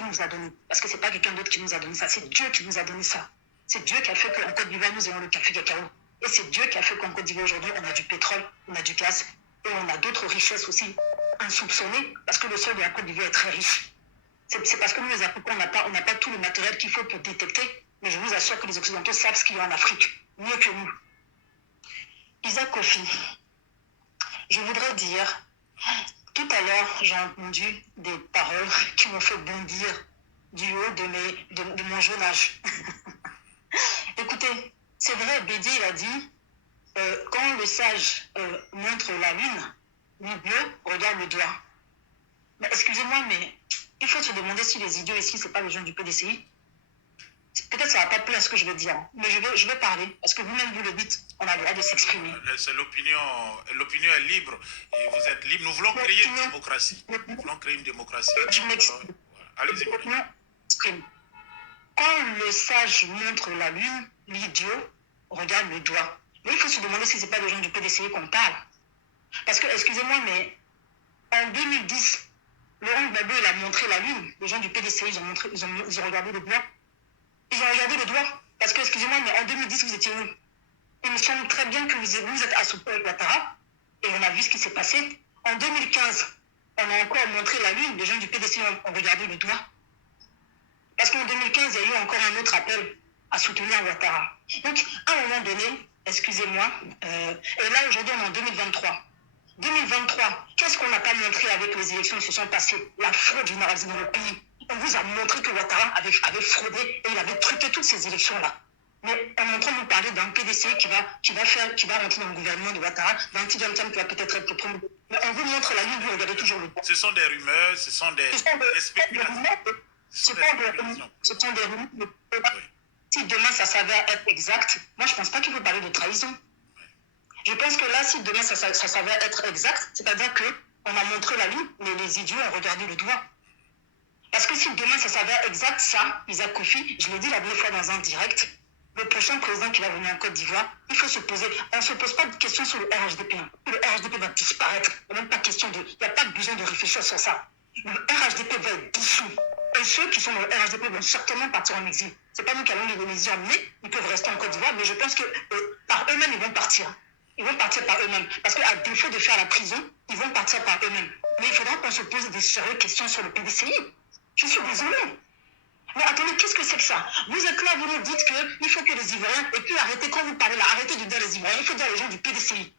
nous a donné. Parce que ce n'est pas quelqu'un d'autre qui nous a donné ça. C'est Dieu qui nous a donné ça. C'est Dieu qui a fait qu'en Côte d'Ivoire, nous ayons le café cacao. Et c'est Dieu qui a fait qu'en Côte d'Ivoire, aujourd'hui, on a du pétrole, on a du gaz, et on a d'autres richesses aussi insoupçonnées, parce que le sol de la Côte d'Ivoire est très riche. C'est parce que nous, les Africains, on n'a pas tout le matériel qu'il faut pour détecter, mais je vous assure que les Occidentaux savent ce qu'il y a en Afrique, mieux que nous. Isaac Kofi, je voudrais dire, tout à l'heure, j'ai entendu des paroles qui m'ont fait bondir du haut de mon jeune âge. Écoutez, c'est vrai, Bédi, il a dit, quand le sage montre la lune, l'idiot regarde le doigt. Mais excusez-moi, mais il faut se demander si les idiots ici, ce n'est pas les gens du PDCI. Peut-être ça ne va pas plaire à ce que je vais dire, mais je vais parler, parce que vous-même, vous le dites, on a le droit de s'exprimer. C'est l'opinion est libre, et vous êtes libre. Nous voulons créer une démocratie. Nous voulons créer une démocratie. Je m'exprime. Allez-y. Quand le sage montre la lune, l'idiot regarde le doigt. Mais il faut se demander si ce n'est pas les gens du PDCI qu'on parle. Parce que, excusez-moi, mais en 2010, Laurent Gbagbo, il a montré la lune. Les gens du PDCI, ils ont regardé le doigt. Ils ont regardé le doigt. Parce que, excusez-moi, mais en 2010, vous étiez où? Il me semble très bien que vous êtes assoupé avec Ouattara. Et on a vu ce qui s'est passé. En 2015, on a encore montré la lune. Les gens du PDCI ont regardé le doigt. Parce qu'en 2015, il y a eu encore un autre appel à soutenir Ouattara. Donc, à un moment donné, excusez-moi, et là, aujourd'hui, on est en 2023. 2023, qu'est-ce qu'on n'a pas montré avec les élections qui se sont passées? La fraude généralisée dans le pays. On vous a montré que Ouattara avait fraudé et il avait truqué toutes ces élections-là. Mais on est en train de nous parler d'un PDC qui va rentrer dans le gouvernement de Ouattara, d'un petit Diamtam qui va peut-être être le premier. Mais on vous montre la ligne, vous regardez toujours le. Ce sont des rumeurs, ce sont des spéculations. Ce sont des rumeurs. Si demain ça s'avère être exact, moi je ne pense pas qu'il faut parler de trahison. Je pense que là, si demain ça s'avère être exact, c'est-à-dire qu'on a montré la ligne, mais les idiots ont regardé le doigt. Parce que si demain ça s'avère exact, ça, Isaac Kofi, je l'ai dit la dernière fois dans un direct, le prochain président qui va venir en Côte d'Ivoire, il faut se poser, on ne se pose pas de questions sur le RHDP. Le RHDP va disparaître. Il n'y a même pas question de, il n'y a pas besoin de réfléchir sur ça. Le RHDP va être dissous. Et ceux qui sont dans le RHDP vont certainement partir en exil. Ce n'est pas nous qui allons les emmener, ils peuvent rester en Côte d'Ivoire, mais je pense que par eux-mêmes, ils vont partir. Ils vont partir par eux-mêmes. Parce qu'à défaut de faire la prison, ils vont partir par eux-mêmes. Mais il faudra qu'on se pose des sérieuses questions sur le PDCI. Je suis désolé. Mais attendez, qu'est-ce que c'est que ça? Vous êtes là, vous nous dites qu'il faut que les Ivoiriens, et puis arrêtez, quand vous parlez là, arrêtez de dire les Ivoiriens, il faut dire les gens du PDCI.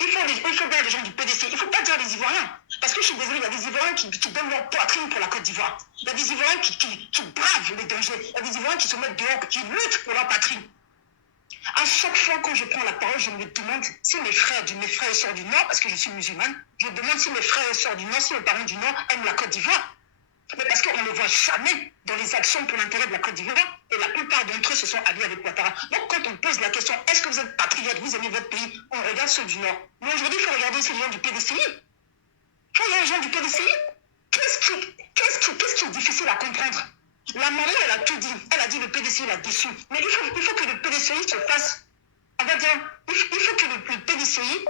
Il faut dire les gens du PDCI, il ne faut pas dire les Ivoiriens. Parce que je suis désolé, il y a des Ivoiriens qui donnent leur poitrine pour la Côte d'Ivoire. Il y a des Ivoiriens qui bravent les dangers. Il y a des Ivoiriens qui se mettent dehors, qui luttent pour leur patrie. À chaque fois quand je prends la parole, je me demande si mes frères et sœurs du Nord, parce que je suis musulmane, je me demande si mes frères et sœurs du Nord, si mes parents du Nord aiment la Côte d'Ivoire. Mais parce qu'on ne le voit jamais dans les actions pour l'intérêt de la Côte d'Ivoire, et la plupart d'entre eux se sont alliés avec Ouattara. Donc quand on pose la question, est-ce que vous êtes patriote, vous aimez votre pays, on regarde ceux du Nord. Mais aujourd'hui, il faut regarder aussi les gens du PDCI. Il faut regarder les gens du PDCI. Qu'est-ce qui est difficile à comprendre? La maman, elle a tout dit. Elle a dit le PDCI l'a déçu. Mais il faut que le PDCI se fasse, on va dire, il faut que le PDCI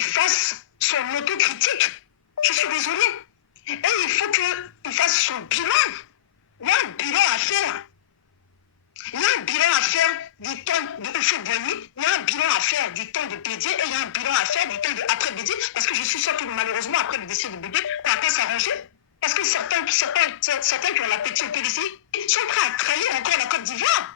fasse son autocritique. Je suis désolée. Et il faut qu'il fasse son bilan. Il y a un bilan à faire. Il y a un bilan à faire du temps de Oufou Boigny, il y a un bilan à faire du temps de Bédié, et il y a un bilan à faire du temps après Bédié, parce que je suis sûre que malheureusement, après le décès de Bédié, on ne va pas s'arranger. Parce que certains qui ont l'appétit au PDCI sont prêts à trahir encore la Côte d'Ivoire.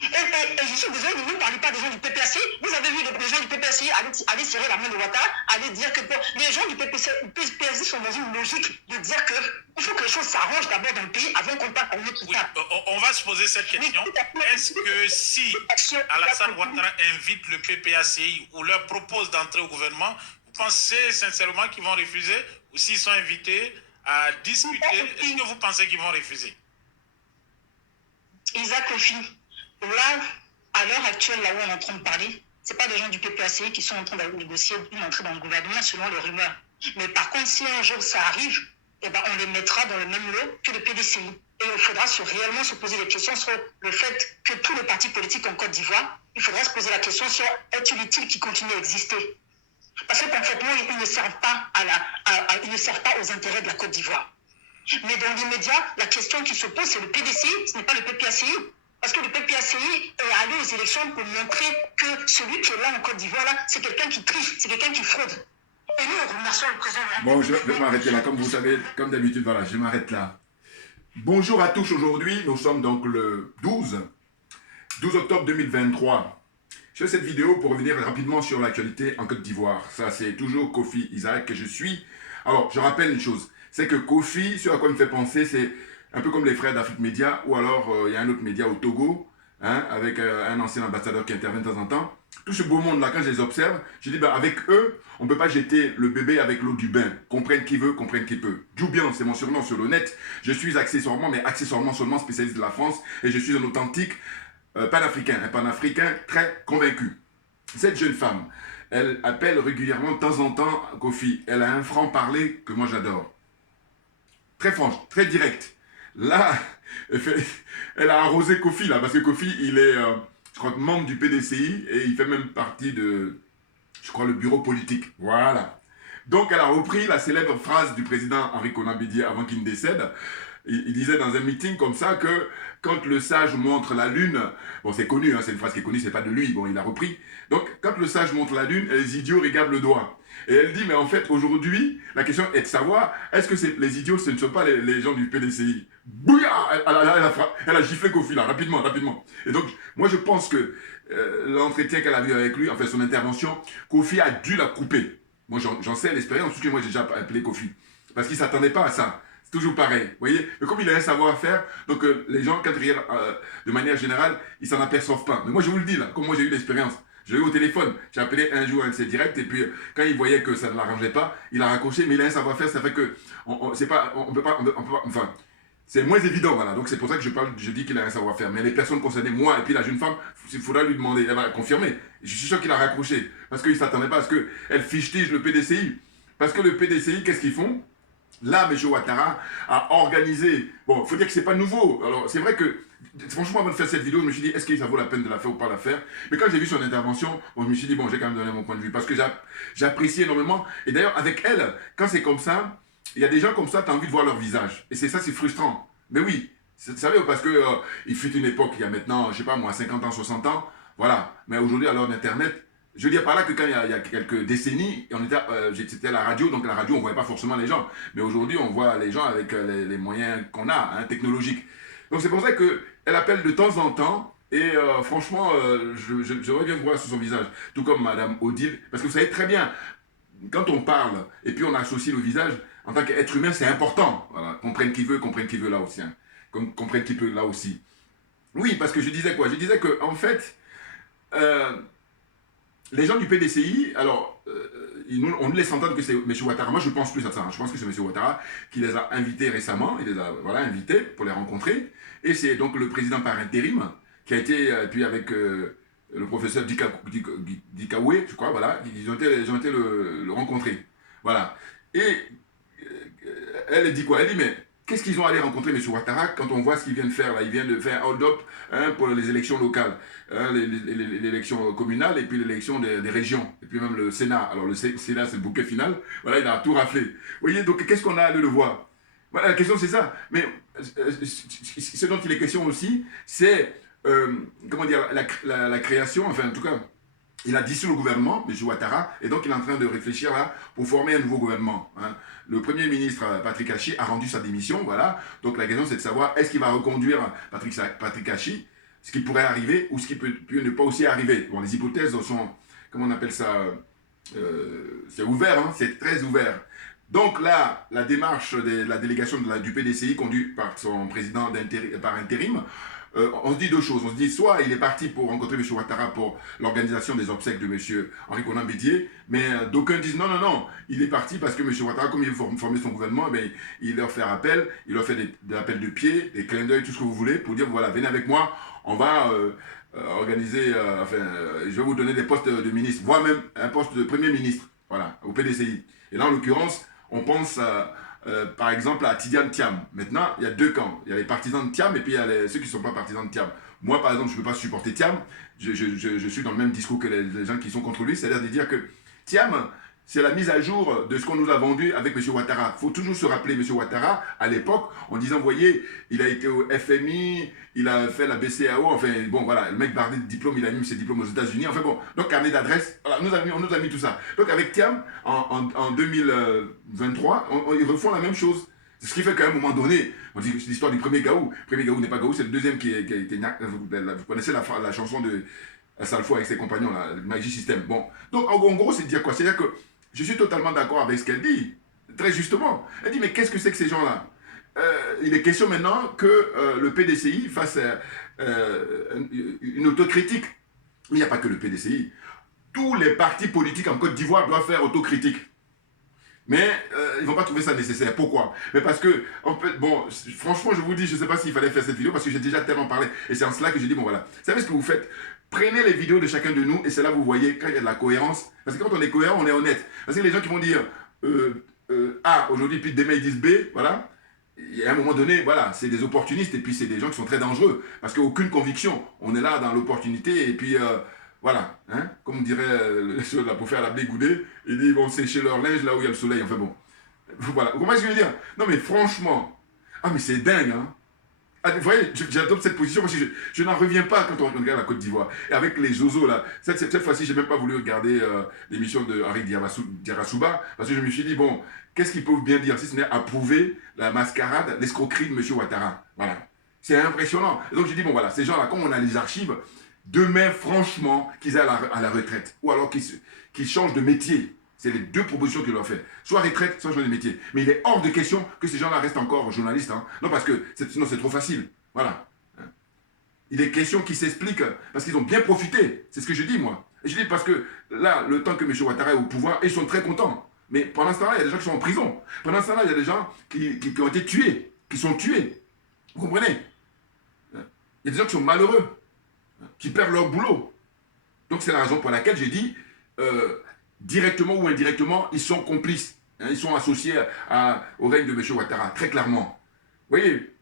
Et je suis désolée, ne parlez pas des gens du PPACI. Vous avez vu les gens du PPACI aller serrer la main de Ouattara, aller dire que les gens du PPACI sont dans une logique de dire qu'il faut que les choses s'arrangent d'abord dans le pays avant qu'on parte à une autre étape. On va se poser cette question. Est-ce que si Alassane Ouattara invite le PPACI ou leur propose d'entrer au gouvernement, vous pensez sincèrement qu'ils vont refuser? Ou s'ils sont invités à discuter, est-ce que vous pensez qu'ils vont refuser? Isaac Kofi, là, à l'heure actuelle, là où on est en train de parler, ce n'est pas des gens du PPACI qui sont en train de négocier une entrée dans le gouvernement selon les rumeurs. Mais par contre, si un jour ça arrive, eh ben, on les mettra dans le même lot que le PDCI. Et il faudra réellement se poser des questions sur le fait que tous les partis politiques en Côte d'Ivoire, il faudra se poser la question sur est-il utile qu'ils continuent à exister? Parce que concrètement, ils ne servent pas, ils ne servent pas aux intérêts de la Côte d'Ivoire. Mais dans l'immédiat, la question qui se pose, c'est le PDCI, ce n'est pas le PPACI. Parce que le PPACI est allé aux élections pour montrer que celui qui est là en Côte d'Ivoire, c'est quelqu'un qui triche, c'est quelqu'un qui fraude. Et nous, on remercie le président. Bon, je vais m'arrêter là. Comme vous savez, comme d'habitude, voilà, je m'arrête là. Bonjour à tous. Aujourd'hui, nous sommes donc le 12 octobre 2023. Je fais cette vidéo pour revenir rapidement sur l'actualité en Côte d'Ivoire. Ça, c'est toujours Kofi Isaac que je suis. Alors, je rappelle une chose. C'est que Kofi, ce à quoi il me fait penser, c'est un peu comme les frères d'Afrique Média, ou alors il y a un autre média au Togo, hein, avec un ancien ambassadeur qui intervient de temps en temps. Tout ce beau monde-là, quand je les observe, je dis, ben, avec eux, on ne peut pas jeter le bébé avec l'eau du bain. Comprenne qui veut, comprenne qui peut. Djoubian, c'est mon surnom sur le net. Je suis accessoirement seulement spécialiste de la France, et je suis un authentique panafricain, un panafricain très convaincu. Cette jeune femme, elle appelle régulièrement de temps en temps Kofi. Elle a un franc-parler que moi j'adore. Très franche, très direct. Là, elle a arrosé Kofi, là, parce que Kofi, il est, je crois, membre du PDCI, et il fait même partie de, je crois, le bureau politique. Voilà. Donc, elle a repris la célèbre phrase du président Henri Konan Bédié avant qu'il ne décède. Il disait dans un meeting comme ça que quand le sage montre la lune, bon c'est connu, hein, c'est une phrase qui est connue, c'est pas de lui, bon il a repris. Donc quand le sage montre la lune, les idiots regardent le doigt. Et elle dit, mais en fait aujourd'hui, la question est de savoir, est-ce que les idiots, ce ne sont pas les gens du PDCI? Bouya, elle a giflé Kofi là, rapidement. Et donc moi je pense que l'entretien qu'elle a vu avec lui, enfin son intervention, Kofi a dû la couper. Moi j'en sais l'expérience, parce que moi j'ai déjà appelé Kofi. Parce qu'il ne s'attendait pas à ça. Toujours pareil, vous voyez. Mais comme il a un savoir-faire, donc les gens, quand ils regardent de manière générale, ils s'en aperçoivent pas. Mais moi, je vous le dis, là, comme moi j'ai eu l'expérience, j'ai eu au téléphone, j'ai appelé un jour un de ses directs, et puis quand il voyait que ça ne l'arrangeait pas, il a raccroché, mais il a un savoir-faire, ça fait que, on peut pas, enfin, c'est moins évident, voilà. Donc c'est pour ça que je dis qu'il a un savoir-faire. Mais les personnes concernées, moi, et puis la jeune femme, il faudra lui demander, elle va confirmer. Je suis sûr qu'il a raccroché, parce qu'il ne s'attendait pas à ce qu'elle fichetige le PDCI. Parce que le PDCI, qu'est-ce qu'ils font? Là, M. Ouattara a organisé... Bon, il faut dire que ce n'est pas nouveau. Alors, c'est vrai que, franchement, avant de faire cette vidéo, je me suis dit, est-ce que ça vaut la peine de la faire ou pas la faire? Mais quand j'ai vu son intervention, bon, je me suis dit, bon, j'ai quand même donné mon point de vue. Parce que j'apprécie énormément. Et d'ailleurs, avec elle, quand c'est comme ça, il y a des gens comme ça, tu as envie de voir leur visage. Et c'est ça, c'est frustrant. Mais oui, vous savez, parce que il fut une époque, il y a maintenant, je ne sais pas moi, 50 ans, 60 ans, voilà. Mais aujourd'hui, à l'heure d'Internet, je veux dire par là que quand il y a quelques décennies, j'étais à la radio, donc à la radio on ne voyait pas forcément les gens. Mais aujourd'hui on voit les gens avec les moyens qu'on a, hein, technologiques. Donc c'est pour ça qu'elle appelle de temps en temps, et franchement, j'aimerais bien voir sur son visage, tout comme Madame Odile, parce que vous savez très bien, quand on parle, et puis on associe le visage, en tant qu'être humain c'est important. Voilà. Comprenne qui veut là aussi. Hein. Comprenne qui peut là aussi. Oui, parce que je disais quoi? Je disais que en fait... les gens du PDCI, alors, on nous laisse entendre que c'est M. Ouattara. Moi, je ne pense plus à ça. Hein. Je pense que c'est M. Ouattara qui les a invités récemment. Il les a invités pour les rencontrer. Et c'est donc le président par intérim qui a été, puis avec le professeur Dikaoué, je crois, voilà, ils ont été le rencontrer. Voilà. Et elle dit quoi? Elle dit, mais qu'est-ce qu'ils ont allé rencontrer M. Ouattara quand on voit ce qu'il vient de faire là? Il vient de faire un hold-up pour les élections locales, hein, l'élection communale et puis l'élection des régions, et puis même le Sénat. Alors le Sénat, c'est le bouquet final. Voilà, il a tout raflé. Vous voyez, donc qu'est-ce qu'on a allé le voir? Voilà, la question c'est ça. Mais ce dont il est question aussi, c'est, comment dire, la création, enfin en tout cas, il a dissous le gouvernement, M. Ouattara, et donc il est en train de réfléchir là pour former un nouveau gouvernement. Hein. Le Premier ministre Patrick Hachi a rendu sa démission, voilà. Donc la question c'est de savoir est-ce qu'il va reconduire Patrick Hachi, ce qui pourrait arriver ou ce qui peut ne pas aussi arriver. Bon, les hypothèses sont, comment on appelle ça, c'est ouvert, hein, c'est très ouvert. Donc là, la démarche de la délégation du PDCI conduite par son président par intérim, on se dit deux choses. On se dit soit il est parti pour rencontrer M. Ouattara pour l'organisation des obsèques de M. Henri Konan Bédié, mais d'aucuns disent non, il est parti parce que M. Ouattara, comme il veut former son gouvernement, eh il leur fait appel, il leur fait des appels de pied, des clins d'œil, tout ce que vous voulez, pour dire voilà, venez avec moi, on va organiser, je vais vous donner des postes de ministre, voire même un poste de Premier ministre, voilà, au PDCI. Et là, en l'occurrence, on pense par exemple à Tidiane Thiam. Maintenant, il y a deux camps. Il y a les partisans de Thiam et puis il y a ceux qui ne sont pas partisans de Thiam. Moi, par exemple, je ne peux pas supporter Thiam. Je suis dans le même discours que les gens qui sont contre lui. C'est-à-dire de dire que Thiam, c'est la mise à jour de ce qu'on nous a vendu avec M. Ouattara. Il faut toujours se rappeler, M. Ouattara, à l'époque, en disant, vous voyez, il a été au FMI, il a fait la BCAO, enfin, bon, voilà, le mec bardé de diplôme, il a mis ses diplômes aux États-Unis, enfin bon, donc carnet d'adresse, voilà, on nous a mis tout ça. Donc avec Thiam, en 2023, ils refont la même chose. Ce qui fait qu'à un moment donné, on dit que c'est l'histoire du premier Gaou. Le premier Gaou n'est pas Gaou, c'est le deuxième qui était... Vous connaissez la chanson de Salfo avec ses compagnons, là, le Magic System. Bon, donc en gros, c'est de dire quoi? C'est-à-dire que je suis totalement d'accord avec ce qu'elle dit, très justement. Elle dit, mais qu'est-ce que c'est que ces gens-là? Il est question maintenant que le PDCI fasse une autocritique. Mais il n'y a pas que le PDCI. Tous les partis politiques en Côte d'Ivoire doivent faire autocritique. Mais ils ne vont pas trouver ça nécessaire. Pourquoi? Mais parce que, bon, franchement, je vous dis, je ne sais pas s'il fallait faire cette vidéo parce que j'ai déjà tellement parlé. Et c'est en cela que j'ai dit, bon voilà, vous savez ce que vous faites? Prenez les vidéos de chacun de nous et c'est là que vous voyez quand il y a de la cohérence. Parce que quand on est cohérent, on est honnête. Parce que les gens qui vont dire A aujourd'hui, puis demain ils disent B, voilà. Et à un moment donné, voilà, c'est des opportunistes et puis c'est des gens qui sont très dangereux. Parce qu'aucune conviction. On est là dans l'opportunité et puis... voilà, hein? Comme on dirait là, pour faire la bégoudée, ils disent ils vont sécher leur linge là où il y a le soleil, enfin bon. Voilà, comment est-ce que je veux dire? Non mais franchement, ah mais c'est dingue, hein? Ah, vous voyez, j'adopte cette position parce que je n'en reviens pas quand on regarde la Côte d'Ivoire. Et avec les Zozo là, cette fois-ci, j'ai même pas voulu regarder l'émission de Harry Diarasouba parce que je me suis dit, bon, qu'est-ce qu'ils peuvent bien dire si ce n'est approuver la mascarade, l'escroquerie de M. Ouattara? Voilà. C'est impressionnant. Et donc j'ai dit, bon voilà, ces gens-là, comme on a les archives, demain, franchement, qu'ils aillent à la retraite. Ou alors qu'ils changent de métier. C'est les deux propositions qu'il leur fait. Soit retraite, soit changer de métier. Mais il est hors de question que ces gens-là restent encore journalistes. Hein. Non, parce que sinon c'est trop facile. Voilà. Il est question qu'ils s'expliquent parce qu'ils ont bien profité. C'est ce que je dis, moi. Et je dis parce que là, le temps que M. Ouattara est au pouvoir, ils sont très contents. Mais pendant ce temps-là, il y a des gens qui sont en prison. Pendant ce temps-là, il y a des gens qui ont été tués, qui sont tués. Vous comprenez? Il y a des gens qui sont malheureux, qui perdent leur boulot. Donc c'est la raison pour laquelle j'ai dit, directement ou indirectement, ils sont complices. Hein, ils sont associés au règne de M. Ouattara, très clairement. Vous voyez?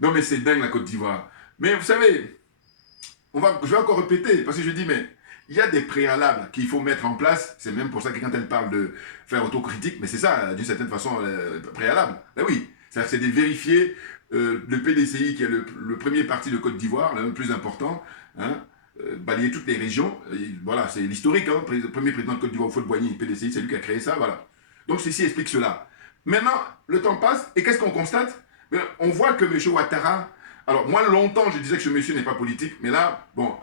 Non mais c'est dingue la Côte d'Ivoire. Mais vous savez, je vais encore répéter, parce que je dis, mais il y a des préalables qu'il faut mettre en place. C'est même pour ça que quand elle parle de faire autocritique, mais c'est ça, d'une certaine façon, préalable. Ben oui, c'est de vérifier le PDCI, qui est le premier parti de Côte d'Ivoire, le plus important, hein, balayer toutes les régions. Voilà, c'est l'historique, hein, le premier président de Côte d'Ivoire, Houphouët-Boigny, PDCI, c'est lui qui a créé ça, voilà. Donc ceci explique cela. Maintenant, le temps passe, et qu'est-ce qu'on constate? On voit que M. Ouattara, alors moi longtemps je disais que ce monsieur n'est pas politique, mais là, bon,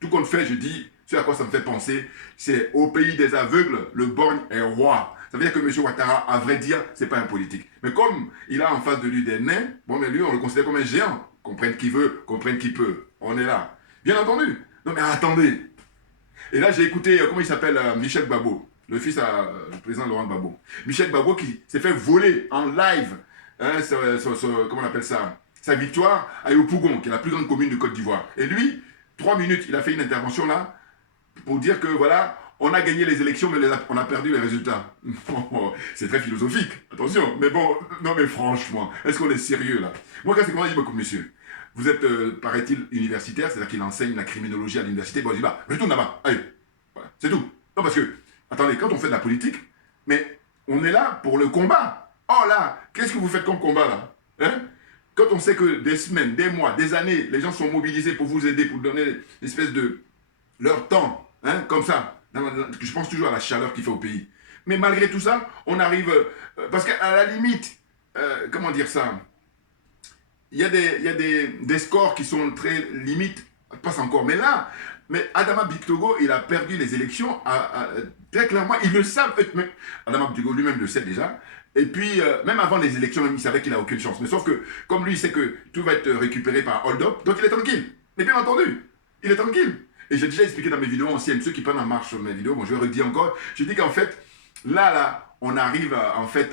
tout compte fait, je dis, ce à quoi ça me fait penser, c'est au pays des aveugles, le borgne est roi. Ça veut dire que M. Ouattara, à vrai dire, c'est pas un politique. Mais comme il a en face de lui des nains, bon, mais lui, on le considère comme un géant. Comprenne qui veut, comprenne qui peut. On est là. Bien entendu. Non, mais attendez. Et là, j'ai écouté, comment il s'appelle, Michel Gbagbo, le fils du président Laurent Gbagbo. Michel Gbagbo qui s'est fait voler en live, hein, comment on appelle ça, sa victoire à Yopougon, qui est la plus grande commune de Côte d'Ivoire. Et lui, 3 minutes, il a fait une intervention là, pour dire que voilà, on a gagné les élections, mais on a perdu les résultats. C'est très philosophique, attention. Mais bon, non mais franchement, est-ce qu'on est sérieux là? Moi, quand c'est comment je dis, monsieur, vous êtes, paraît-il, universitaire, c'est-à-dire qu'il enseigne la criminologie à l'université. Bon, je dis, bah, je tourne là-bas, allez, voilà, c'est tout. Non, parce que, attendez, quand on fait de la politique, mais on est là pour le combat. Oh là, qu'est-ce que vous faites comme combat là, hein? Quand on sait que des semaines, des mois, des années, les gens sont mobilisés pour vous aider, pour donner une espèce de leur temps, hein, comme ça. Je pense toujours à la chaleur qu'il fait au pays. Mais malgré tout ça, on arrive... parce qu'à la limite, comment dire ça? Il y a des scores qui sont très limites, passe encore. Mais là, Adama Bictogo, il a perdu les élections, très clairement, ils le savent. Adama Bictogo lui-même le sait déjà. Et puis, même avant les élections, même, il savait qu'il n'a aucune chance. Mais sauf que, comme lui, il sait que tout va être récupéré par Hold Up, donc il est tranquille. Mais bien entendu, il est tranquille. Et j'ai déjà expliqué dans mes vidéos anciennes, ceux qui prennent en marche sur mes vidéos, bon, je vais redire encore, je dis qu'en fait, là, on arrive en fait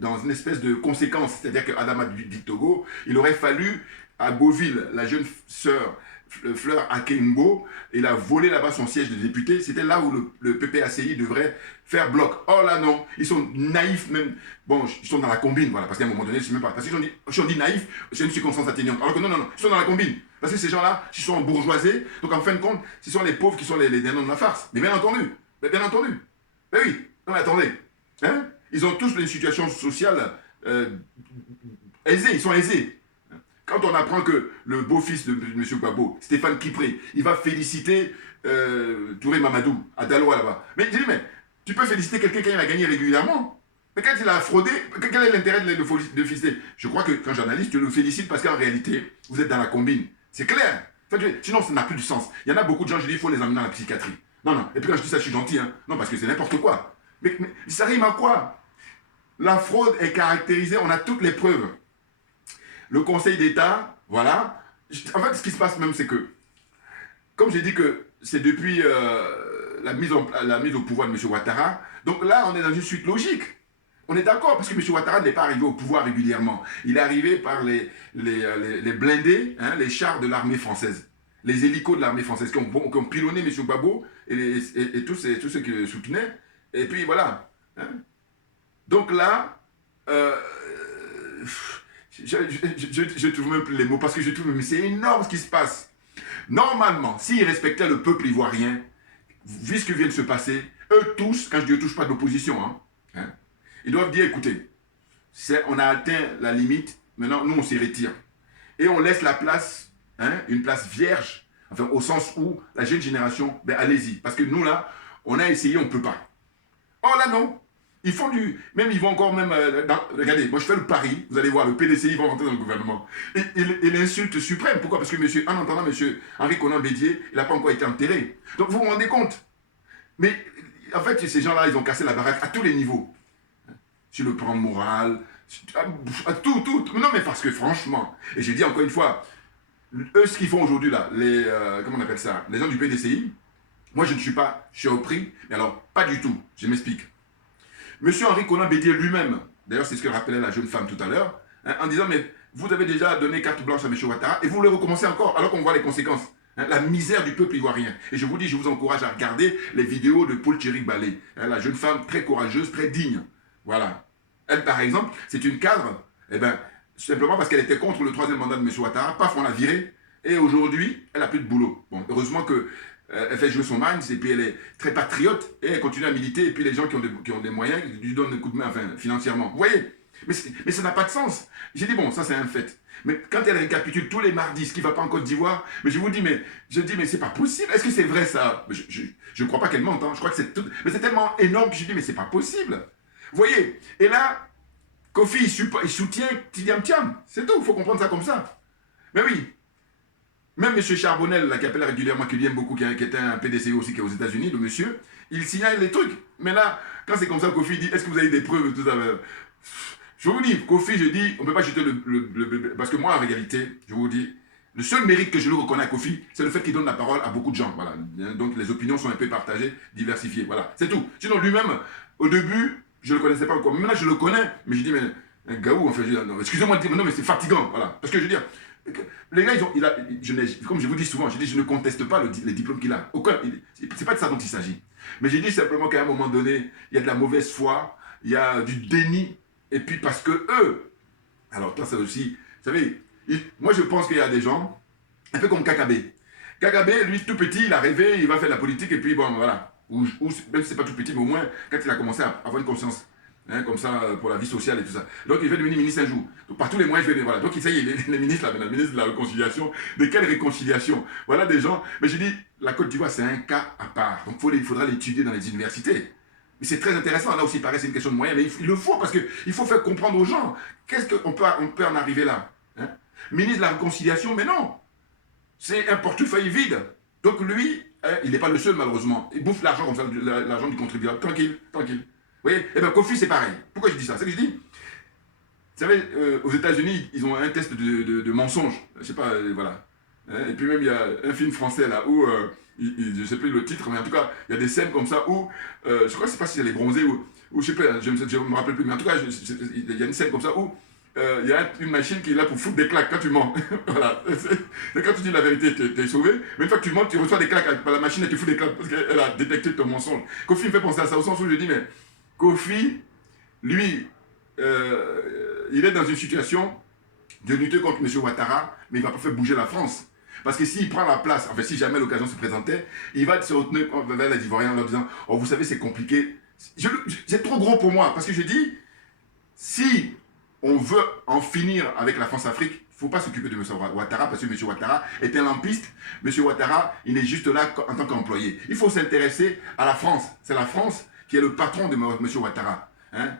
dans une espèce de conséquence. C'est-à-dire qu'Adama Bictogo, il aurait fallu à Beauville, la jeune sœur Fleur Akengbo, il a volé là-bas son siège de député. C'était là où le PPACI devrait faire bloc. Oh là non, ils sont naïfs même. Bon, ils sont dans la combine, voilà, parce qu'à un moment donné, je ne sais même pas. Parce que si on dit naïf, c'est une circonstance atténuante. Alors que non, ils sont dans la combine. Parce que ces gens-là, ils sont bourgeoisés. Donc en fin de compte, ce sont les pauvres qui sont les derniers de la farce. Mais bien entendu. Mais oui. Non mais attendez, hein? Ils ont tous une situation sociale aisée, ils sont aisés. Quand on apprend que le beau-fils de M. Gbagbo, Stéphane Kipré, il va féliciter Touré Mamadou à Daloa là-bas. Mais je dis, mais tu peux féliciter quelqu'un quand il a gagné régulièrement. Mais quand il a fraudé, quel est l'intérêt de le féliciter? Je crois que quand journaliste, tu le félicites parce qu'en réalité, vous êtes dans la combine. C'est clair. Sinon, ça n'a plus de sens. Il y en a beaucoup de gens, je dis, il faut les emmener dans la psychiatrie. Non, non. Et puis quand je dis ça, je suis gentil. Hein. Non, parce que c'est n'importe quoi. Mais ça rime à quoi? La fraude est caractérisée, on a toutes les preuves. Le Conseil d'État, voilà. En fait, ce qui se passe même, c'est que, comme j'ai dit que c'est depuis la mise au pouvoir de M. Ouattara, donc là, on est dans une suite logique. On est d'accord, parce que M. Ouattara n'est pas arrivé au pouvoir régulièrement. Il est arrivé par les blindés, hein, les chars de l'armée française, les hélicos de l'armée française qui ont pilonné M. Gbagbo et tous ceux qui le soutenaient. Et puis voilà. Hein. Donc là, je trouve même plus les mots, parce que je trouve, mais c'est énorme ce qui se passe. Normalement, s'ils respectaient le peuple ivoirien, vu ce qui vient de se passer, eux tous, quand je dis eux tous, pas d'opposition, hein, ils doivent dire, écoutez, on a atteint la limite, maintenant nous on s'y retire. Et on laisse la place, hein, une place vierge, enfin au sens où la jeune génération, ben allez-y. Parce que nous là, on a essayé, on ne peut pas. Oh là non, ils font même ils vont encore même, regardez, moi je fais le pari, vous allez voir, le PDCI va rentrer dans le gouvernement. Et l'insulte suprême, pourquoi? Parce que en entendant M. Henri Konan Bédié, il n'a pas encore été enterré. Donc vous vous rendez compte? Mais en fait, ces gens-là, ils ont cassé la baraque à tous les niveaux. Sur le plan moral, à tout. Non, mais parce que franchement, et j'ai dit encore une fois, eux, ce qu'ils font aujourd'hui là, comment on appelle ça, les gens du PDCI, moi je ne suis pas surpris, mais alors pas du tout, je m'explique. Monsieur Henri Konan Bédié lui-même, d'ailleurs c'est ce que rappelait la jeune femme tout à l'heure, hein, en disant, mais vous avez déjà donné carte blanche à M. Ouattara, et vous voulez recommencer encore, alors qu'on voit les conséquences. Hein, la misère du peuple ivoirien. Et je vous dis, je vous encourage à regarder les vidéos de Paul Thierry Balé, hein, la jeune femme très courageuse, très digne. Voilà. Elle, par exemple, c'est une cadre, eh ben, simplement parce qu'elle était contre le 3e mandat de M. Ouattara, paf, on l'a virée, et aujourd'hui, elle n'a plus de boulot. Bon, heureusement que elle fait jouer son mind, et puis elle est très patriote, et elle continue à militer, et puis les gens qui ont des moyens, lui donnent un coup de main, enfin, financièrement. Vous voyez? Mais ça n'a pas de sens. J'ai dit, bon, ça c'est un fait. Mais quand elle récapitule tous les mardis, ce qui ne va pas en Côte d'Ivoire, mais je vous dis, mais c'est pas possible. Est-ce que c'est vrai ça? Je ne crois pas qu'elle mente, hein. Je crois que c'est tout. Mais c'est tellement énorme que je dis, mais c'est pas possible. Vous voyez? Et là, Kofi, il soutient Tidiam Thiam. C'est tout, il faut comprendre ça comme ça. Mais oui. Même M. Charbonnel, là, qui appelle régulièrement, qui aime beaucoup, qui était un PDCI aussi, qui est aux États-Unis, le monsieur, il signale les trucs. Mais là, quand c'est comme ça, Kofi dit, est-ce que vous avez des preuves tout ça? Je vous dis, Kofi, je dis, on ne peut pas jeter le bébé. Parce que moi, en réalité, je vous dis, le seul mérite que je lui reconnais à Kofi, c'est le fait qu'il donne la parole à beaucoup de gens. Voilà. Donc les opinions sont un peu partagées, diversifiées. Voilà, c'est tout. Sinon, lui-même, au début, je ne le connaissais pas encore. Maintenant, je le connais, mais je dis, mais un gaou, enfin, excusez-moi de dire, non, mais c'est fatigant. Voilà. Parce que je veux dire, les gars, comme je vous dis souvent, je ne conteste pas les diplômes qu'il a. C'est pas de ça dont il s'agit. Mais j'ai dit simplement qu'à un moment donné, il y a de la mauvaise foi, il y a du déni. Et puis parce que eux, alors ça aussi, vous savez, moi je pense qu'il y a des gens, un peu comme Kakabe. Kakabe, lui tout petit, il a rêvé, il va faire de la politique et puis bon voilà. Ou même si c'est pas tout petit, mais au moins quand il a commencé à avoir une conscience, hein, comme ça pour la vie sociale et tout ça. Donc il veut devenir ministre un jour. Donc par tous les moyens, voilà. Donc ça y est, les ministres, la ministre de la réconciliation. De quelle réconciliation? Voilà des gens. Mais je dis, la Côte d'Ivoire c'est un cas à part. Donc il faudra l'étudier dans les universités. Mais c'est très intéressant, là aussi, il paraît c'est une question de moyens, mais il le faut, parce qu'il faut faire comprendre aux gens, qu'est-ce qu'on peut en arriver là, hein? Ministre de la Réconciliation, mais non, c'est un portefeuille vide. Donc lui, hein, il n'est pas le seul, malheureusement, il bouffe l'argent comme ça, l'argent du contribuable, tranquille. Vous voyez? Eh bien, Kofi, c'est pareil. Pourquoi je dis ça? C'est que je dis, vous savez, aux États-Unis, ils ont un test de mensonge, je sais pas, voilà. Hein? Et puis même, il y a un film français, là, où... je ne sais plus le titre, mais en tout cas, il y a des scènes comme ça où, je crois que c'est pas si elle est bronzée ou je ne sais pas, je ne me rappelle plus, mais en tout cas, il y a une scène comme ça où il y a une machine qui est là pour foutre des claques quand tu mens. Voilà. Quand tu dis la vérité, tu es sauvé, mais une fois que tu mens, tu reçois des claques par la machine et tu fous des claques parce qu'elle a détecté ton mensonge. Kofi me fait penser à ça, au sens où je dis, mais Kofi, lui, il est dans une situation de lutter contre M. Ouattara, mais il ne va pas faire bouger la France. Parce que s'il prend la place, enfin si jamais l'occasion se présentait, il va se retenir vers les Ivoiriens en leur disant « Oh, vous savez, c'est compliqué, c'est trop gros pour moi, parce que je dis, si on veut en finir avec la France-Afrique, il ne faut pas s'occuper de M. Ouattara, parce que M. Ouattara est un lampiste. M. Ouattara, il est juste là en tant qu'employé. Il faut s'intéresser à la France. C'est la France qui est le patron de M. Ouattara. Hein?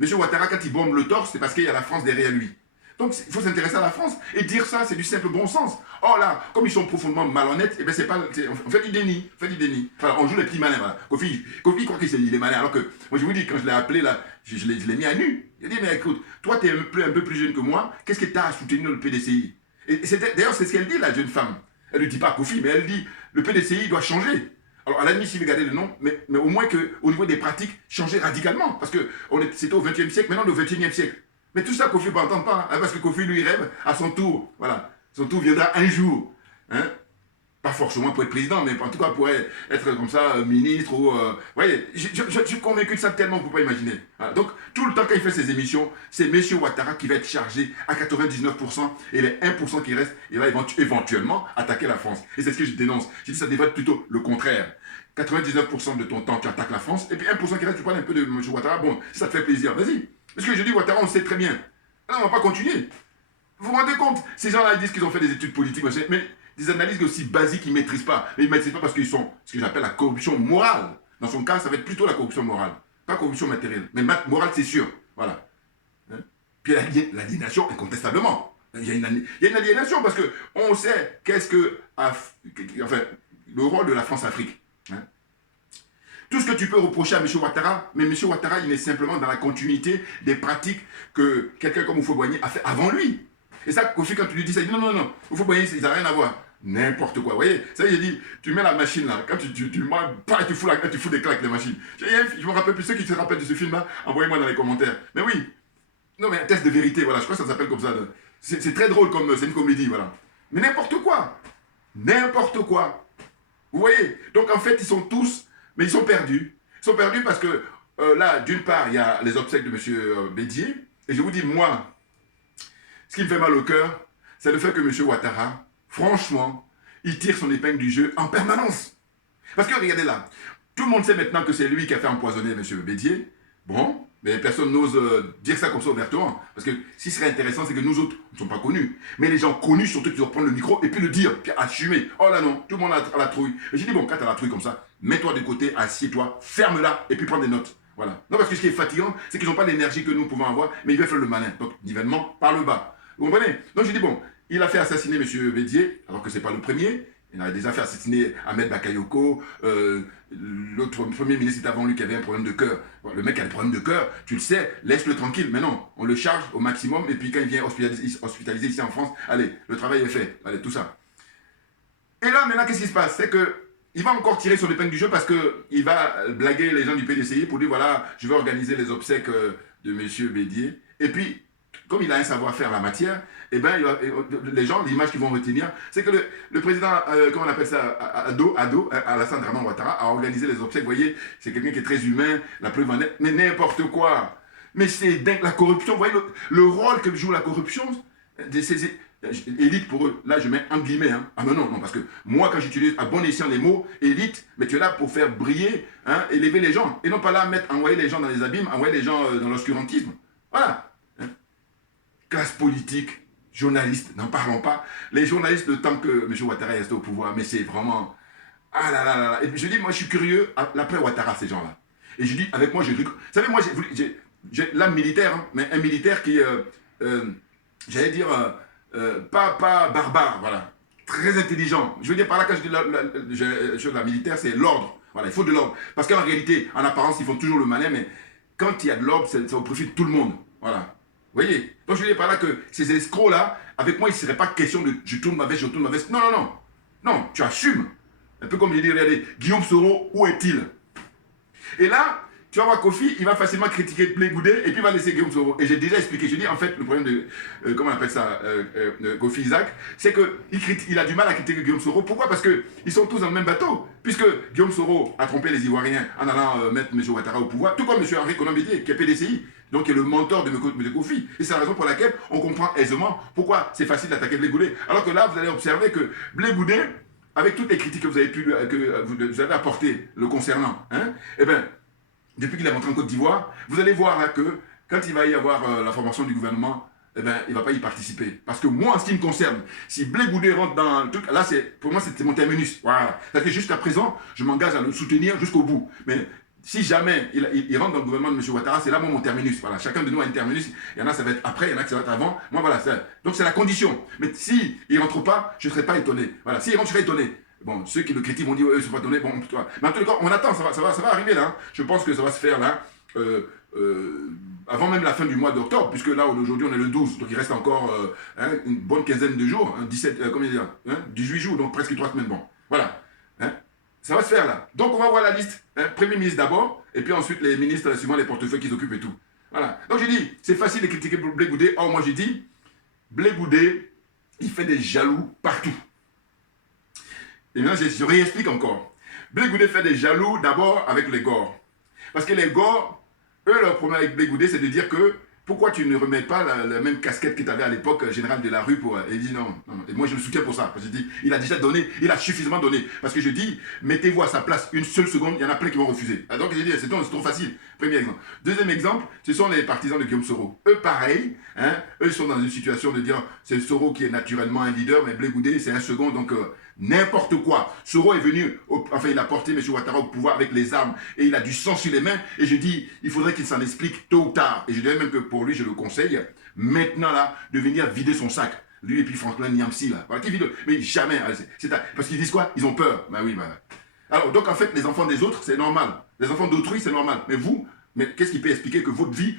M. Ouattara, quand il bombe le torse, c'est parce qu'il y a la France derrière lui. Donc, il faut s'intéresser à la France. Et dire ça, c'est du simple bon sens. Oh là, comme ils sont profondément malhonnêtes, eh ben c'est pas, on fait du déni. On fait du déni. Enfin, on joue les petits malins. Voilà. Kofi croit qu'il est malin. Alors que, moi, je vous dis, quand je l'ai appelé, là, je l'ai mis à nu. Il a dit, mais écoute, toi, tu es un peu plus jeune que moi. Qu'est-ce que tu as à soutenir le PDCI? Et d'ailleurs, c'est ce qu'elle dit, la jeune femme. Elle ne dit pas Kofi, mais elle dit, le PDCI doit changer. Alors, à la limite, s'il veut garder le nom, mais au moins qu'au niveau des pratiques, changer radicalement. Parce que c'était au XXe siècle, maintenant, le XXIe siècle. Mais tout ça, Kofi ne peut entendre pas, hein, parce que Kofi, lui, rêve à son tour. Voilà. Son tour viendra un jour. Hein. Pas forcément pour être président, mais en tout cas pour être comme ça, ministre ou... vous voyez, je suis convaincu de ça tellement, vous ne pouvez pas imaginer. Voilà. Donc, tout le temps, quand il fait ses émissions, c'est M. Ouattara qui va être chargé à 99%, et les 1% qui restent, il va éventuellement attaquer la France. Et c'est ce que je dénonce. Je dis ça devrait être plutôt le contraire. 99% de ton temps, tu attaques la France, et puis 1% qui reste, tu parles un peu de M. Ouattara. Bon, si ça te fait plaisir, vas-y. Parce que je dis, Ouattara, on sait très bien. Non, on ne va pas continuer. Vous vous rendez compte? Ces gens-là, ils disent qu'ils ont fait des études politiques, mais des analyses aussi basiques qu'ils ne maîtrisent pas. Mais ils ne maîtrisent pas parce qu'ils sont ce que j'appelle la corruption morale. Dans son cas, ça va être plutôt la corruption morale. Pas la corruption matérielle. Mais morale, c'est sûr. Voilà. Hein? Puis l'aliénation, incontestablement. Il y a une aliénation parce qu'on sait qu'est-ce que... Enfin, le rôle de la France-Afrique. Hein? Tout ce que tu peux reprocher à M. Ouattara, mais M. Ouattara, il est simplement dans la continuité des pratiques que quelqu'un comme Houphouët-Boigny a fait avant lui. Et ça, Kofi, quand tu lui dis ça, il dit non, Houphouët-Boigny, ça n'a rien à voir. N'importe quoi, vous voyez. Ça, il dit, tu mets la machine là, quand tu fous des claques, les machines. Je me rappelle plus, ceux qui se rappellent de ce film-là, envoyez-moi dans les commentaires. Mais oui, non, mais un test de vérité, voilà, je crois que ça s'appelle comme ça. C'est très drôle, c'est une comédie, voilà. Mais n'importe quoi. N'importe quoi. Vous voyez. Donc, en fait, ils sont tous... Mais ils sont perdus. Ils sont perdus parce que là, d'une part, il y a les obsèques de M. Bédier. Et je vous dis, moi, ce qui me fait mal au cœur, c'est le fait que M. Ouattara, franchement, il tire son épingle du jeu en permanence. Parce que regardez là, tout le monde sait maintenant que c'est lui qui a fait empoisonner M. Bédier. Bon, mais personne n'ose dire ça comme ça ouvertement. Parce que ce qui serait intéressant, c'est que nous autres, nous ne sommes pas connus. Mais les gens connus, surtout, qui doivent prendre le micro et puis le dire, puis assumer. Oh là non, tout le monde a la trouille. Et j'ai dit, bon, quand tu as la trouille comme ça, mets-toi de côté, assieds-toi, ferme-la et puis prends des notes. Voilà. Non, parce que ce qui est fatigant, c'est qu'ils n'ont pas l'énergie que nous pouvons avoir, mais ils veulent faire le malin. Donc, nivellement par le bas. Vous comprenez? Donc, j'ai dit, bon, il a fait assassiner M. Bédier, alors que ce n'est pas le premier. Il a déjà fait assassiner Ahmed Bakayoko, l'autre premier ministre avant lui qui avait un problème de cœur. Bon, le mec a un problème de cœur, tu le sais, laisse-le tranquille. Mais non, on le charge au maximum et puis quand il vient hospitaliser ici en France, allez, le travail est fait. Allez, tout ça. Et là, maintenant, qu'est-ce qui se passe? C'est que il va encore tirer son épingle du jeu parce qu'il va blaguer les gens du PDCI pour dire, voilà, je vais organiser les obsèques de M. Bédier. Et puis, comme il a un savoir-faire en la matière, eh ben, les gens, l'image qu'ils vont retenir, c'est que le président, comment on appelle ça, Alassane Draman Ouattara, a organisé les obsèques. Vous voyez, c'est quelqu'un qui est très humain, la preuve en est, mais n'importe quoi. Mais c'est dingue, la corruption, vous voyez le rôle que joue la corruption, ces élite pour eux, là je mets en guillemets, hein. Ah mais non, parce que moi quand j'utilise à bon escient les mots élite, mais tu es là pour faire briller, hein, élever les gens, et non pas là envoyer les gens dans les abîmes, envoyer les gens dans l'obscurantisme. Voilà. Hein. Classe politique, journalistes, n'en parlons pas. Les journalistes, le temps que M. Ouattara est resté au pouvoir, mais c'est vraiment... Ah là là là. Et puis je dis, moi je suis curieux, après Ouattara, ces gens-là. Et je dis, avec moi, je rigole. Vous savez, moi j'ai l'âme militaire, hein, mais un militaire qui, j'allais dire... pas barbare, voilà. Très intelligent. Je veux dire par là, quand je dis la militaire, c'est l'ordre. Voilà, il faut de l'ordre. Parce qu'en réalité, en apparence, ils font toujours le malin, mais quand il y a de l'ordre, ça au profit de tout le monde. Voilà. Vous voyez? Donc je veux dire par là que ces escrocs-là, avec moi, il ne serait pas question de je tourne ma veste. Non, non, non. Non, tu assumes. Un peu comme je dis, regardez, Guillaume Soro, où est-il? Et là, tu vas voir Kofi, il va facilement critiquer Blé Goudé et puis il va laisser Guillaume Soro. Et j'ai déjà expliqué, je dis en fait, le problème de, comment on appelle ça, Kofi Isaac, c'est qu'il a du mal à critiquer Guillaume Soro. Pourquoi? Parce qu'ils sont tous dans le même bateau. Puisque Guillaume Soro a trompé les Ivoiriens en allant mettre M. Ouattara au pouvoir, tout comme M. Henri Konan Bédier, qui est PDCI, donc qui est le mentor de Kofi. Et c'est la raison pour laquelle on comprend aisément pourquoi c'est facile d'attaquer Blé Goudé. Alors que là, vous allez observer que Blé Goudé, avec toutes les critiques que vous avez apportées le concernant, hein, eh bien, depuis qu'il est rentré en Côte d'Ivoire, vous allez voir là que quand il va y avoir la formation du gouvernement, eh ben, il ne va pas y participer. Parce que moi, en ce qui me concerne, si Blé Goudé rentre dans le truc, là, pour moi, c'est mon terminus. Voilà. C'est-à-dire que jusqu'à présent, je m'engage à le soutenir jusqu'au bout. Mais si jamais il rentre dans le gouvernement de M. Ouattara, c'est là mon terminus. Voilà. Chacun de nous a un terminus. Il y en a, ça va être après, il y en a qui ça va être avant. Moi, voilà. Donc, c'est la condition. Mais s'il ne rentre pas, je ne serai pas étonné. Voilà. S'il rentre, je serai étonné. Bon, ceux qui le critiquent vont dire, eux, ils ne sont pas étonnés. Bon, toi. Mais en tout cas, on attend, ça va arriver là. Hein. Je pense que ça va se faire là. Avant même la fin du mois d'octobre, puisque là, aujourd'hui, on est le 12, donc il reste encore une bonne quinzaine de jours, 18 jours, donc presque 3 semaines. Bon, voilà. Hein, ça va se faire là. Donc, on va voir la liste. Premier ministre d'abord, et puis ensuite les ministres, suivant les portefeuilles qu'ils occupent et tout. Voilà. Donc, j'ai dit, c'est facile de critiquer Blé Goudé. Or, moi, j'ai dit, Blé Goudé, il fait des jaloux partout. Et maintenant, je réexplique encore. Blé Goudé fait des jaloux d'abord avec les Gors. Parce que les Gors, eux, leur problème avec Blé Goudé, c'est de dire que pourquoi tu ne remets pas la même casquette que tu avais à l'époque, général de la rue pour... Et il dit non. Et moi, je le soutiens pour ça. Parce que je dis, il a déjà donné, il a suffisamment donné. Parce que je dis, mettez-vous à sa place une seule seconde, il y en a plein qui vont refuser. Donc, j'ai dit, c'est trop facile. Premier exemple. Deuxième exemple, ce sont les partisans de Guillaume Soro. Eux, pareil, hein, eux sont dans une situation de dire, c'est Soro qui est naturellement un leader, mais Blé Goudé, c'est un second, donc... n'importe quoi. Soro est venu, enfin il a porté M. Ouattara au pouvoir avec les armes et il a du sang sur les mains et je dis, il faudrait qu'il s'en explique tôt ou tard. Et je dirais même que pour lui, je le conseille, maintenant là, de venir vider son sac. Lui et puis Franklin Niamsi là. Voilà, qui vide, mais jamais. Parce qu'ils disent quoi? Ils ont peur. Ben oui, ben. Alors donc en fait, les enfants des autres, c'est normal. Les enfants d'autrui, c'est normal. Mais vous, qu'est-ce qui peut expliquer que votre vie,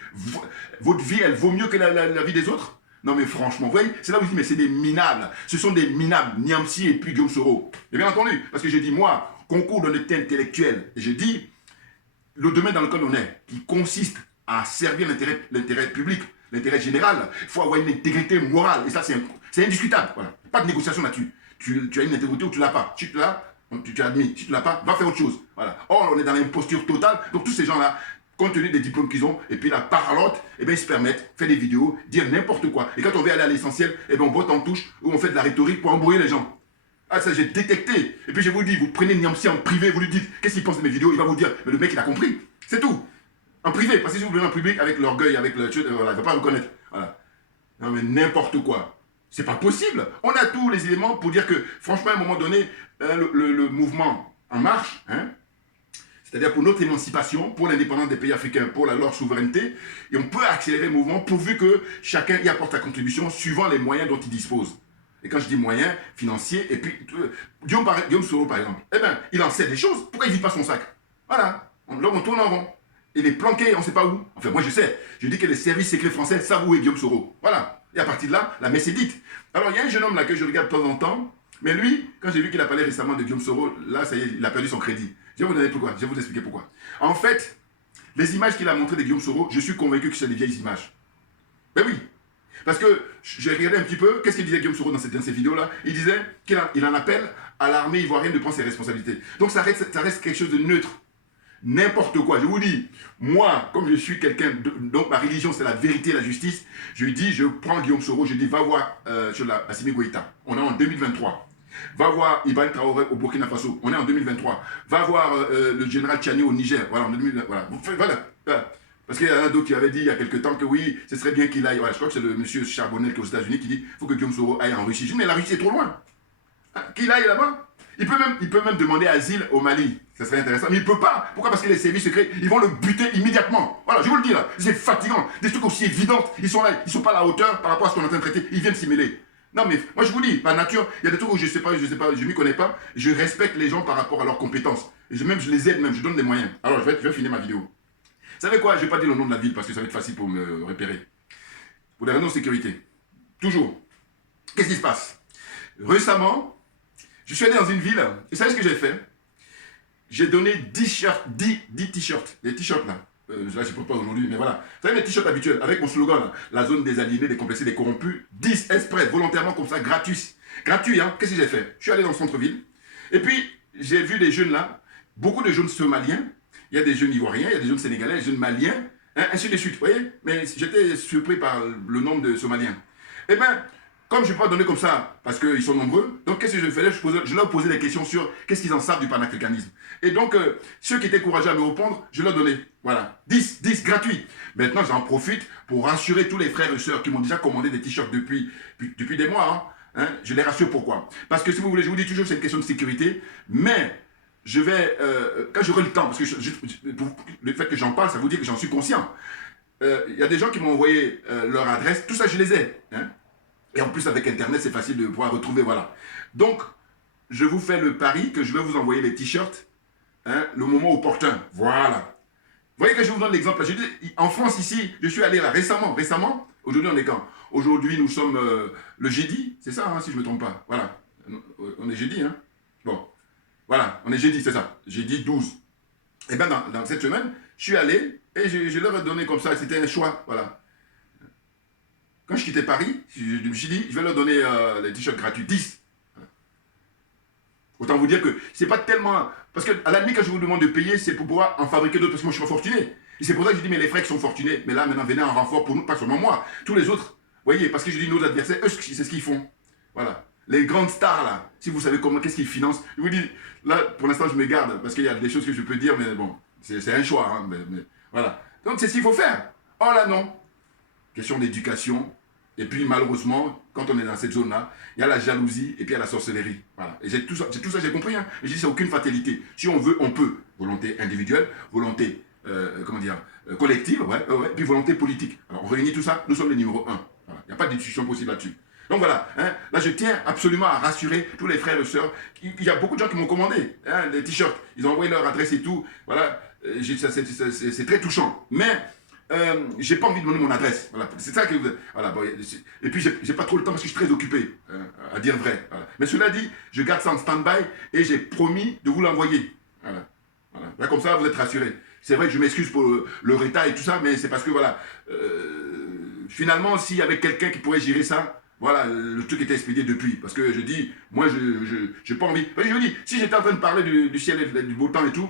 elle vaut mieux que la vie des autres? Non mais franchement, vous voyez, c'est là où je dis, mais c'est des minables. Ce sont des minables, Niamsi et puis Guillaume Soro. Et bien entendu, parce que j'ai dit, moi, concours d'honnêteté intellectuelle, et j'ai dit, le domaine dans lequel on est, qui consiste à servir l'intérêt public, l'intérêt général, il faut avoir une intégrité morale. Et ça, c'est indiscutable. Voilà. Pas de négociation là-dessus. Tu as une intégrité ou tu ne l'as pas. Tu l'as, tu admis. Si tu ne l'as pas, va faire autre chose. Voilà. Or, on est dans l'imposture totale. Donc tous ces gens-là, compte tenu des diplômes qu'ils ont, et puis la parlotte, eh bien, ils se permettent, faire des vidéos, dire n'importe quoi. Et quand on veut aller à l'essentiel, eh bien, on botte en touche, ou on fait de la rhétorique pour embrouiller les gens. Ah, ça, j'ai détecté. Et puis, je vous dis, vous prenez Niamsi en privé, vous lui dites, qu'est-ce qu'il pense de mes vidéos? Il va vous dire, mais le mec, il a compris. C'est tout. En privé, parce que si vous venez en public, avec l'orgueil, avec le... Voilà, il ne va pas reconnaître. Voilà. Non, mais n'importe quoi. C'est pas possible. On a tous les éléments pour dire que, franchement, à un moment donné, le mouvement en marche, hein, c'est-à-dire pour notre émancipation, pour l'indépendance des pays africains, pour leur souveraineté, et on peut accélérer le mouvement pourvu que chacun y apporte sa contribution suivant les moyens dont il dispose. Et quand je dis moyens, financiers, et puis Guillaume Soro par exemple, eh bien, il en sait des choses, pourquoi il ne vide pas son sac? Voilà, là on tourne en rond. Il est planqué, on ne sait pas où. Enfin, moi je sais, je dis que les services secrets français savent où est Guillaume Soro. Voilà, et à partir de là, la messe est dite. Alors il y a un jeune homme là que je regarde de temps en temps, mais lui, quand j'ai vu qu'il a parlé récemment de Guillaume Soro, là ça y est, il a perdu son crédit. Je vais vous donner pourquoi, je vais vous expliquer pourquoi. En fait, les images qu'il a montrées de Guillaume Soro, je suis convaincu que c'est des vieilles images. Ben oui, parce que j'ai regardé un petit peu, qu'est-ce qu'il disait Guillaume Soro dans ces vidéos-là? Il disait qu'il en appelle à l'armée ivoirienne de prendre ses responsabilités. Donc ça reste quelque chose de neutre. N'importe quoi, je vous dis, moi, comme je suis quelqu'un, donc ma religion c'est la vérité et la justice, je dis, je prends Guillaume Soro, je dis, va voir Assimi Goïta, on est en 2023. Va voir Ibrahim Traoré au Burkina Faso, on est en 2023. Va voir le général Tchani au Niger, voilà, en 2023. Voilà. Parce qu'il y en a d'autres qui avaient dit il y a quelque temps que oui, ce serait bien qu'il aille. Voilà, je crois que c'est le monsieur Charbonnel qui est aux États-Unis qui dit qu'il faut que Guillaume Soro aille en Russie. Je dis, mais la Russie est trop loin. Qu'il aille là-bas. Il peut même demander asile au Mali. Ça serait intéressant. Mais il ne peut pas. Pourquoi? Parce que les services secrets, ils vont le buter immédiatement. Voilà, je vous le dis là. C'est fatigant. Des trucs aussi évidents. Ils sont là. Ils ne sont pas à la hauteur par rapport à ce qu'on est en train de traiter. Ils viennent s'y mêler. Non mais moi je vous dis, par nature, il y a des trucs où je sais pas, je m'y connais pas, je respecte les gens par rapport à leurs compétences. Et je les aide même, je donne des moyens. Alors je vais finir ma vidéo. Vous savez quoi? Je vais pas dire le nom de la ville parce que ça va être facile pour me repérer. Pour des raisons de sécurité. Toujours. Qu'est-ce qui se passe? Récemment, je suis allé dans une ville, et vous savez ce que j'ai fait? J'ai donné 10 t-shirts, les t-shirts là. Là, je ne peux pas aujourd'hui, mais voilà. Vous savez, mes t-shirts habituels, avec mon slogan, là, la zone des aliénés, des complexés, des corrompus, 10 exprès, volontairement comme ça, gratuit. Gratuit, hein. Qu'est-ce que j'ai fait? Je suis allé dans le centre-ville, et puis j'ai vu des jeunes là, beaucoup de jeunes somaliens, il y a des jeunes ivoiriens, il y a des jeunes sénégalais, des jeunes maliens, hein, ainsi de suite, vous voyez? Mais j'étais surpris par le nombre de somaliens. Eh bien, comme je ne peux pas donner comme ça, parce qu'ils sont nombreux, donc qu'est-ce que je faisais? Je leur posais des questions sur qu'est-ce qu'ils en savent du panafricanisme. Et donc, ceux qui étaient courageux à me répondre, je leur donnais. Voilà, 10 gratuits. Maintenant, j'en profite pour rassurer tous les frères et sœurs qui m'ont déjà commandé des t-shirts depuis des mois. Je les rassure pourquoi. Parce que si vous voulez, je vous dis toujours, c'est une question de sécurité, mais je vais, quand j'aurai le temps, parce que le fait que j'en parle, ça vous dit que j'en suis conscient. Il y a des gens qui m'ont envoyé leur adresse, tout ça, je les ai. Et en plus, avec Internet, c'est facile de pouvoir retrouver, voilà. Donc, je vous fais le pari que je vais vous envoyer les t-shirts le moment opportun. Voilà. Vous voyez que je vous donne l'exemple. En France, ici, je suis allé là récemment. Aujourd'hui, on est quand? Aujourd'hui, nous sommes le jeudi, c'est ça, si je ne me trompe pas. Voilà. On est jeudi, hein? Bon. Voilà, on est jeudi, c'est ça. Jeudi 12. Et bien, dans cette semaine, je suis allé et je leur ai donné comme ça. C'était un choix, voilà. Quand je quittais Paris, je me suis dit, je vais leur donner les t-shirts gratuits, 10. Autant vous dire que c'est pas tellement... Parce qu'à la limite, quand je vous demande de payer, c'est pour pouvoir en fabriquer d'autres, parce que moi, je suis pas fortuné. Et c'est pour ça que je dis, mais les frères qui sont fortunés, mais là, maintenant, venez en renfort pour nous, pas seulement moi, tous les autres. Vous voyez, parce que je dis, nos adversaires, eux, c'est ce qu'ils font. Voilà. Les grandes stars, là, si vous savez comment, qu'est-ce qu'ils financent. Je vous dis, là, pour l'instant, je me garde, parce qu'il y a des choses que je peux dire, mais bon, c'est un choix. Mais voilà. Donc, c'est ce qu'il faut faire. Oh là, non. Question d'éducation. Et puis, malheureusement, quand on est dans cette zone-là, il y a la jalousie et puis il y a la sorcellerie. Voilà. Et c'est tout ça, j'ai compris. Et je dis, c'est aucune fatalité. Si on veut, on peut. Volonté individuelle, volonté, collective, puis volonté politique. Alors, on réunit tout ça, nous sommes les numéros 1. Voilà. Il n'y a pas de discussion possible là-dessus. Donc voilà, là je tiens absolument à rassurer tous les frères et sœurs. Il y a beaucoup de gens qui m'ont commandé des t-shirts. Ils ont envoyé leur adresse et tout. Voilà, c'est très touchant. Mais j'ai pas envie de donner mon adresse. Voilà, c'est ça que voilà. Bon, et puis j'ai pas trop le temps parce que je suis très occupé, à dire vrai. Voilà. Mais cela dit, je garde ça en stand-by et j'ai promis de vous l'envoyer. Voilà. Là, comme ça, vous êtes rassurés. C'est vrai que je m'excuse pour le retard et tout ça, mais c'est parce que voilà. Finalement, s'il y avait quelqu'un qui pourrait gérer ça. Voilà, le truc était expédié depuis. Parce que je dis, moi, je n'ai pas envie. Je vous dis, si j'étais en train de parler du ciel et du beau temps et tout,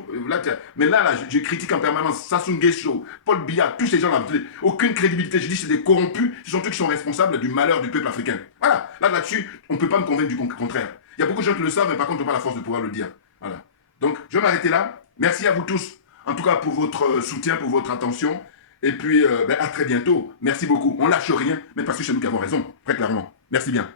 mais là, je critique en permanence Sassou Nguesso, Paul Biya, tous ces gens-là. Aucune crédibilité. Je dis, c'est des corrompus. Ce sont eux qui sont responsables du malheur du peuple africain. Voilà, là-dessus, on ne peut pas me convaincre du contraire. Il y a beaucoup de gens qui le savent, mais par contre, je n'ai pas la force de pouvoir le dire. Voilà. Donc, je vais m'arrêter là. Merci à vous tous, en tout cas, pour votre soutien, pour votre attention. Et puis, à très bientôt. Merci beaucoup. On lâche rien, mais parce que c'est nous qui avons raison, très clairement. Merci bien.